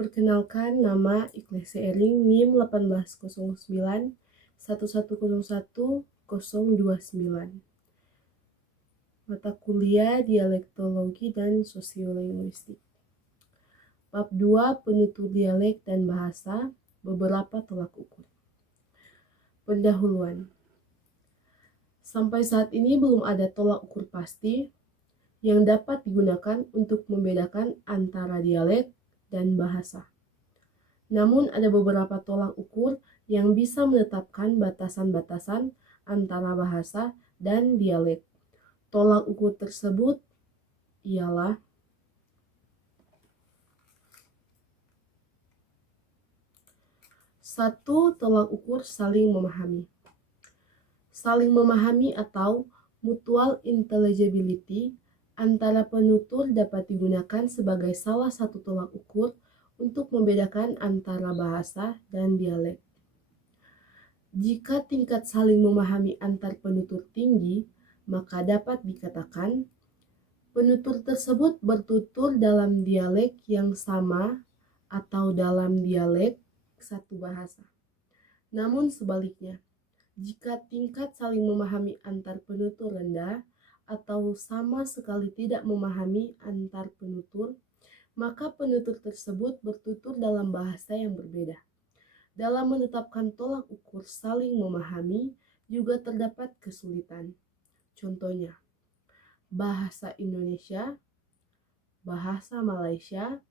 Perkenalkan, nama Ikhlas Ering NIM 1809 1101 029. Mata kuliah Dialektologi dan Sosiolinguistik. Bab 2 Penutur Dialek dan Bahasa, beberapa tolak ukur. Pendahuluan. Sampai saat ini belum ada tolak ukur pasti yang dapat digunakan untuk membedakan antara dialek dan bahasa. Namun ada beberapa tolak ukur yang bisa menetapkan batasan-batasan antara bahasa dan dialek. Tolak ukur tersebut ialah: satu, tolak ukur saling memahami. Saling memahami atau mutual intelligibility antara penutur dapat digunakan sebagai salah satu tolak ukur untuk membedakan antara bahasa dan dialek. Jika tingkat saling memahami antar penutur tinggi, maka dapat dikatakan penutur tersebut bertutur dalam dialek yang sama atau dalam dialek satu bahasa. Namun sebaliknya, jika tingkat saling memahami antar penutur rendah atau sama sekali tidak memahami antar penutur, maka penutur tersebut bertutur dalam bahasa yang berbeda. Dalam menetapkan tolak ukur saling memahami juga terdapat kesulitan. Contohnya, bahasa Indonesia, bahasa Malaysia,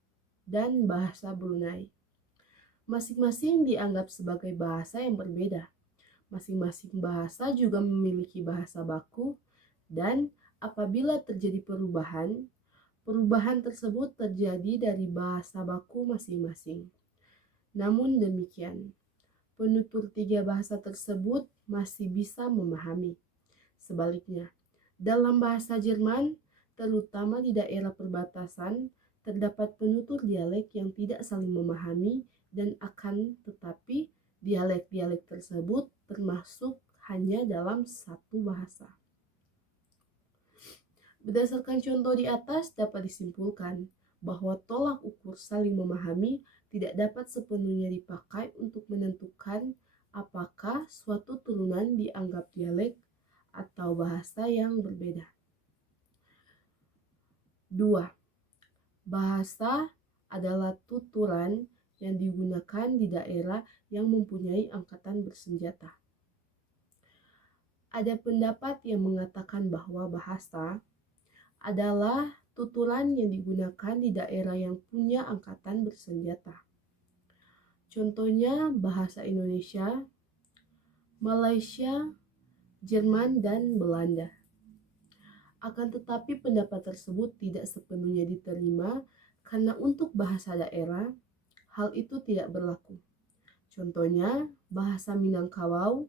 dan bahasa Brunei. Masing-masing dianggap sebagai bahasa yang berbeda. Masing-masing bahasa juga memiliki bahasa baku, dan apabila terjadi perubahan tersebut terjadi dari bahasa baku masing-masing. Namun demikian, penutur tiga bahasa tersebut masih bisa memahami. Sebaliknya, dalam bahasa Jerman, terutama di daerah perbatasan, terdapat penutur dialek yang tidak saling memahami, dan akan tetapi dialek-dialek tersebut termasuk hanya dalam satu bahasa. Berdasarkan contoh di atas dapat disimpulkan bahwa tolak ukur saling memahami tidak dapat sepenuhnya dipakai untuk menentukan apakah suatu turunan dianggap dialek atau bahasa yang berbeda. 2. Bahasa adalah tuturan yang digunakan di daerah yang mempunyai angkatan bersenjata. Ada pendapat yang mengatakan bahwa bahasa adalah tuturan yang digunakan di daerah yang punya angkatan bersenjata. Contohnya bahasa Indonesia, Malaysia, Jerman, dan Belanda. Akan tetapi pendapat tersebut tidak sepenuhnya diterima karena untuk bahasa daerah, hal itu tidak berlaku. Contohnya bahasa Minangkabau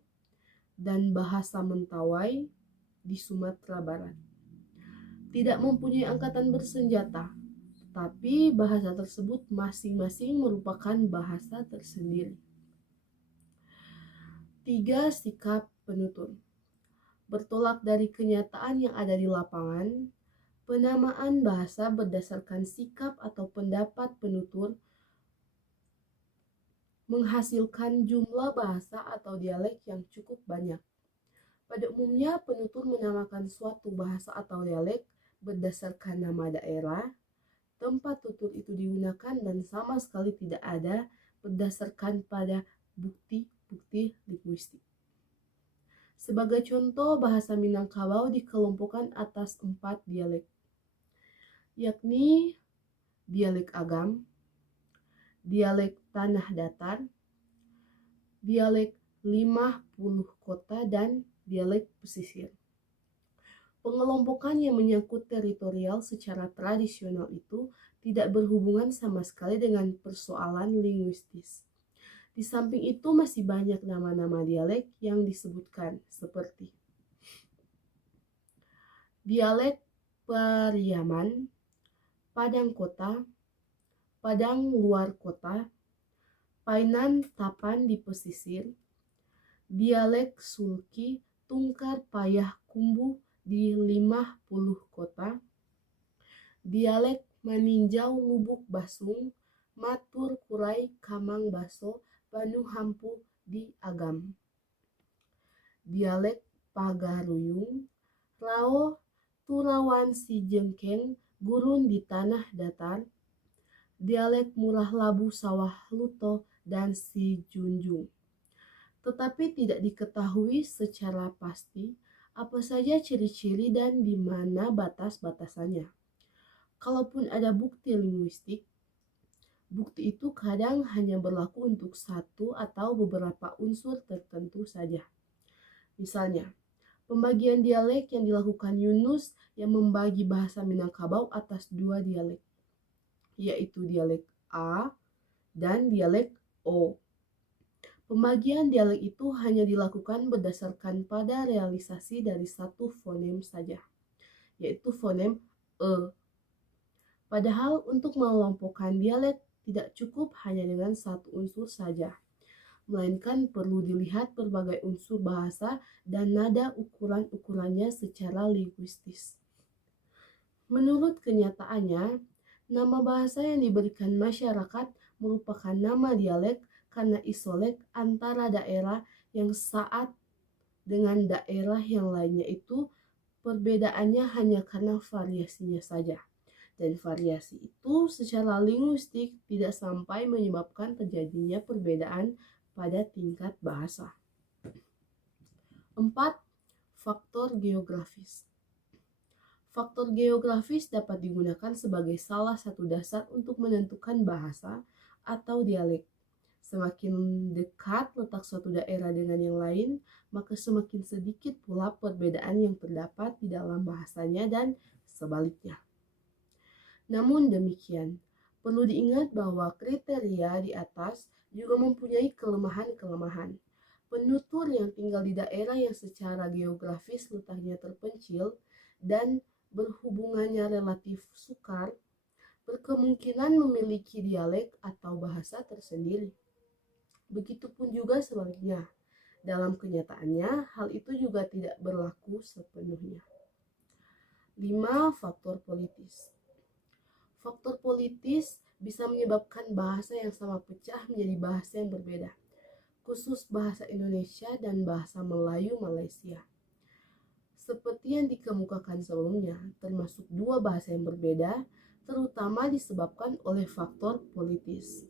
dan bahasa Mentawai di Sumatera Barat. Tidak mempunyai angkatan bersenjata, tapi bahasa tersebut masing-masing merupakan bahasa tersendiri. 3. Sikap penutur. Bertolak dari kenyataan yang ada di lapangan, penamaan bahasa berdasarkan sikap atau pendapat penutur menghasilkan jumlah bahasa atau dialek yang cukup banyak. Pada umumnya, penutur menamakan suatu bahasa atau dialek berdasarkan nama daerah, tempat tutur itu digunakan, dan sama sekali tidak ada berdasarkan pada bukti-bukti linguistik. Sebagai contoh, bahasa Minangkabau dikelompokkan atas 4 dialek, yakni dialek Agam, dialek Tanah Datar, dialek 50 Kota, dan dialek pesisir. Pengelompokan yang menyangkut teritorial secara tradisional itu tidak berhubungan sama sekali dengan persoalan linguistis. Di samping itu masih banyak nama-nama dialek yang disebutkan seperti dialek Pariaman, Padang Kota, Padang Luar Kota, Painan Tapan di pesisir, dialek Sulki, Tungkar Payah Kumbu di 50 Kota, dialek Maninjau Lubuk Basung, matur kurai kamang baso banu hampu di agam. Dialek Pagaruyung, rao turawan si jengkeng gurun di tanah datar. Dialek Murah Labu Sawah Luto dan si Junjung. Tetapi tidak diketahui secara pasti apa saja ciri-ciri dan di mana batas-batasannya. Kalaupun ada bukti linguistik, bukti itu kadang hanya berlaku untuk satu atau beberapa unsur tertentu saja. Misalnya, pembagian dialek yang dilakukan Yunus yang membagi bahasa Minangkabau atas dua dialek, yaitu dialek A dan dialek O. Pembagian dialek itu hanya dilakukan berdasarkan pada realisasi dari satu fonem saja, yaitu fonem E. Padahal untuk mengelompokkan dialek tidak cukup hanya dengan satu unsur saja, melainkan perlu dilihat berbagai unsur bahasa dan nada ukuran-ukurannya secara linguistis. Menurut kenyataannya, nama bahasa yang diberikan masyarakat merupakan nama dialek karena isolek antara daerah yang saat dengan daerah yang lainnya itu perbedaannya hanya karena variasinya saja. Dan variasi itu secara linguistik tidak sampai menyebabkan terjadinya perbedaan pada tingkat bahasa. 4. Faktor geografis. Faktor geografis dapat digunakan sebagai salah satu dasar untuk menentukan bahasa atau dialek. Semakin dekat letak suatu daerah dengan yang lain, maka semakin sedikit pula perbedaan yang terdapat di dalam bahasanya dan sebaliknya. Namun demikian, perlu diingat bahwa kriteria di atas juga mempunyai kelemahan-kelemahan. Penutur yang tinggal di daerah yang secara geografis letaknya terpencil dan berhubungannya relatif sukar, berkemungkinan memiliki dialek atau bahasa tersendiri. Begitupun juga sebaliknya. Dalam kenyataannya, hal itu juga tidak berlaku sepenuhnya. 5. Faktor politis. Faktor politis bisa menyebabkan bahasa yang sama pecah menjadi bahasa yang berbeda, khusus bahasa Indonesia dan bahasa Melayu Malaysia. Seperti yang dikemukakan sebelumnya, termasuk dua bahasa yang berbeda, terutama disebabkan oleh faktor politis.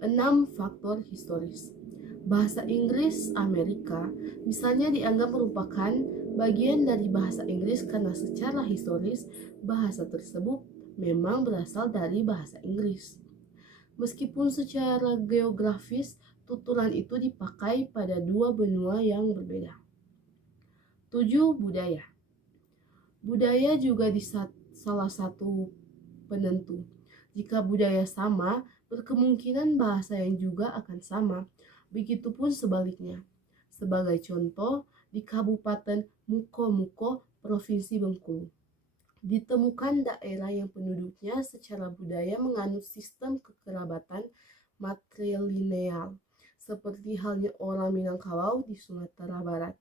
6. Faktor historis. Bahasa Inggris Amerika misalnya dianggap merupakan bagian dari bahasa Inggris karena secara historis bahasa tersebut memang berasal dari bahasa Inggris. Meskipun secara geografis tuturan itu dipakai pada dua benua yang berbeda. 7. Budaya. Budaya juga salah satu penentu. Jika budaya sama, berkemungkinan bahasa yang juga akan sama. Begitupun sebaliknya. Sebagai contoh, di Kabupaten Muko-Muko, Provinsi Bengkulu, ditemukan daerah yang penduduknya secara budaya menganut sistem kekerabatan matrilineal, seperti halnya orang Minangkabau di Sumatera Barat.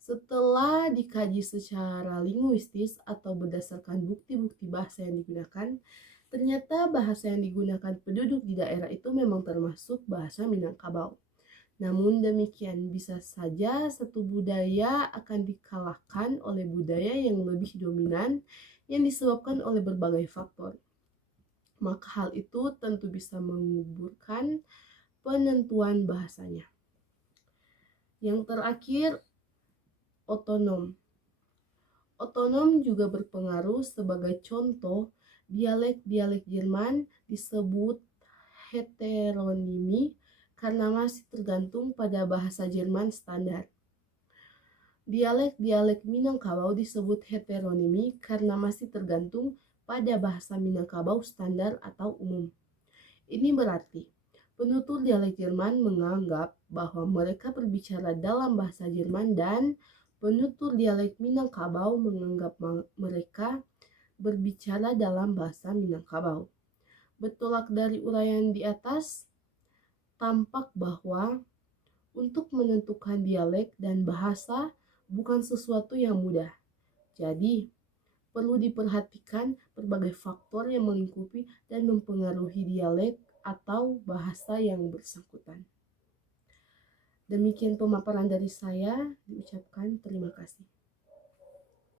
Setelah dikaji secara linguistis atau berdasarkan bukti-bukti bahasa yang digunakan, ternyata bahasa yang digunakan penduduk di daerah itu memang termasuk bahasa Minangkabau. Namun demikian, bisa saja satu budaya akan dikalahkan oleh budaya yang lebih dominan yang disebabkan oleh berbagai faktor. Maka hal itu tentu bisa menguburkan penentuan bahasanya. Yang terakhir, otonom. Otonom juga berpengaruh. Sebagai contoh, dialek-dialek Jerman disebut heteronimi karena masih tergantung pada bahasa Jerman standar. Dialek-dialek Minangkabau disebut heteronimi karena masih tergantung pada bahasa Minangkabau standar atau umum. Ini berarti penutur dialek Jerman menganggap bahwa mereka berbicara dalam bahasa Jerman dan penutur dialek Minangkabau menganggap mereka berbicara dalam bahasa Minangkabau. Bertolak dari uraian di atas, tampak bahwa untuk menentukan dialek dan bahasa bukan sesuatu yang mudah. Jadi, perlu diperhatikan berbagai faktor yang melingkupi dan mempengaruhi dialek atau bahasa yang bersangkutan. Demikian pemaparan dari saya, diucapkan terima kasih.